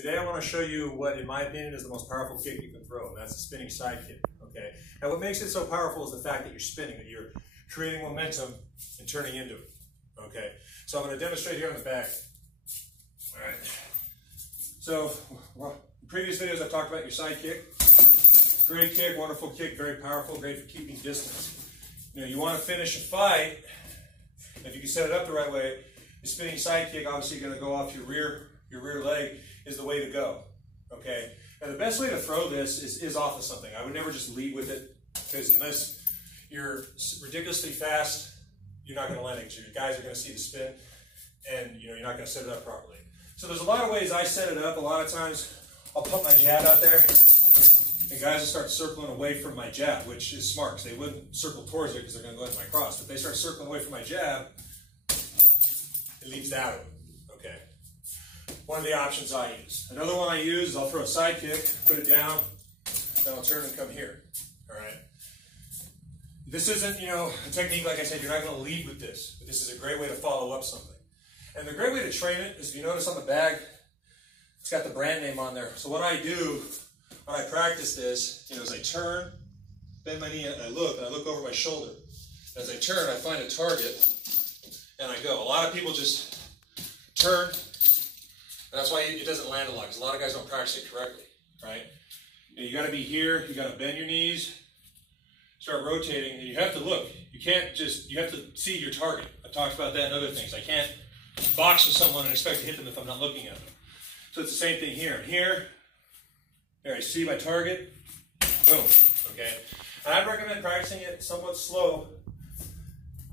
Today I want to show you what, in my opinion, is the most powerful kick you can throw, and that's the spinning side kick. Okay. Now, what makes it so powerful is the fact that you're spinning, that you're creating momentum and turning into it. Okay. So I'm going to demonstrate here on the back. All right. So, in previous videos I've talked about your side kick. Great kick, wonderful kick, very powerful, great for keeping distance. You know, you want to finish a fight. If you can set it up the right way, the spinning side kick, obviously going to go off your rear leg is the way to go. Okay. Now the best way to throw this is off of something. I would never just lead with it, because unless you're ridiculously fast, you're not going to land it. Your guys are going to see the spin, and you're not going to set it up properly. So there's a lot of ways I set it up. A lot of times I'll put my jab out there, and guys will start circling away from my jab, which is smart, because they wouldn't circle towards it because they're going to go into my cross. But if they start circling away from my jab, it leaves that open. Okay. One of the options I use. Another one I use is I'll throw a side kick, put it down, then I'll turn and come here. All right. This isn't, a technique, like I said, you're not going to lead with this, but this is a great way to follow up something. And the great way to train it is, if you notice on the bag, it's got the brand name on there. So what I do when I practice this, is I turn, bend my knee, and I look over my shoulder. As I turn, I find a target, and I go. A lot of people just turn, and that's why it doesn't land a lot, because a lot of guys don't practice it correctly, right? You got to be here, you got to bend your knees, start rotating, and you have to look. You can't just, you have to see your target. I talked about that and other things. I can't box with someone and expect to hit them if I'm not looking at them. So it's the same thing here. Here, there I see my target, boom, okay? And I'd recommend practicing it somewhat slow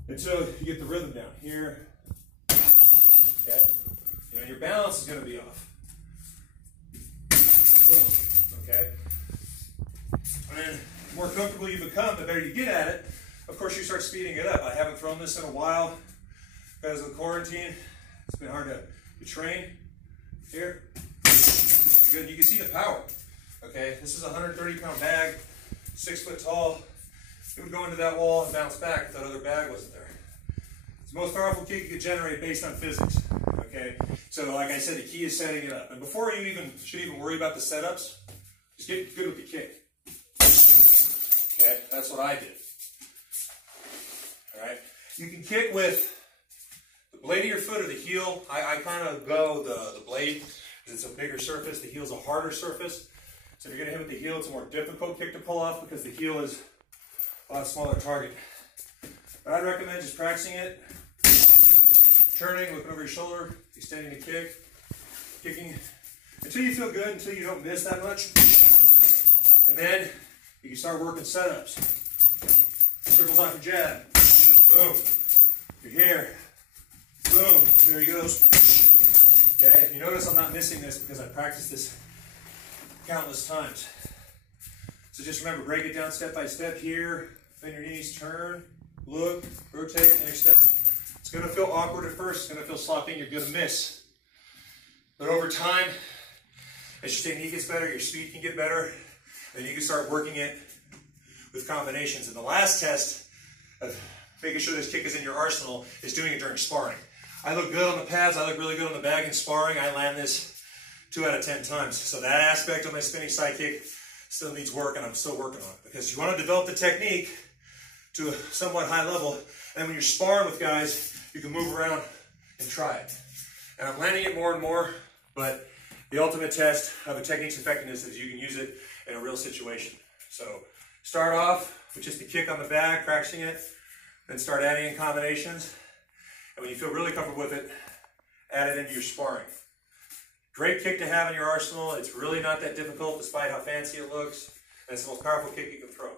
until you get the rhythm down. Here, okay? Your balance is going to be off. Boom, okay? And the more comfortable you become, the better you get at it. Of course, you start speeding it up. I haven't thrown this in a while because of the quarantine. It's been hard to train. Here, good. You can see the power. Okay, this is a 130-pound bag, 6 foot tall. It would go into that wall and bounce back if that other bag wasn't there. It's the most powerful kick you could generate based on physics. Okay, so like I said, the key is setting it up. And before you should even worry about the setups, just get good with the kick. Okay, that's what I did. All right, you can kick with the blade of your foot or the heel. I kind of go the blade, because it's a bigger surface. The heel's a harder surface. So if you're going to hit with the heel, it's a more difficult kick to pull off because the heel is a lot smaller target. But I'd recommend just practicing it, turning, looking over your shoulder, extending the kick, kicking until you feel good, until you don't miss that much. And then you can start working setups. Circles off your jab. Boom. You're here. Boom. There he goes. Okay, you notice I'm not missing this because I practiced this countless times. So just remember, break it down step by step here. Bend your knees, turn, look, rotate, and extend. It's going to feel awkward at first. It's going to feel sloppy, and you're going to miss. But over time, as your technique gets better, your speed can get better, and you can start working it with combinations. And the last test of making sure this kick is in your arsenal is doing it during sparring. I look good on the pads. I look really good on the bag in sparring. I land this 2 out of 10 times. So that aspect of my spinning side kick still needs work, and I'm still working on it. Because you want to develop the technique to a somewhat high level, and when you're sparring with guys, you can move around and try it. And I'm landing it more and more, but the ultimate test of a technique's effectiveness is you can use it in a real situation. So start off with just the kick on the bag, practicing it, then start adding in combinations. And when you feel really comfortable with it, add it into your sparring. Great kick to have in your arsenal. It's really not that difficult despite how fancy it looks. And it's the most powerful kick you can throw.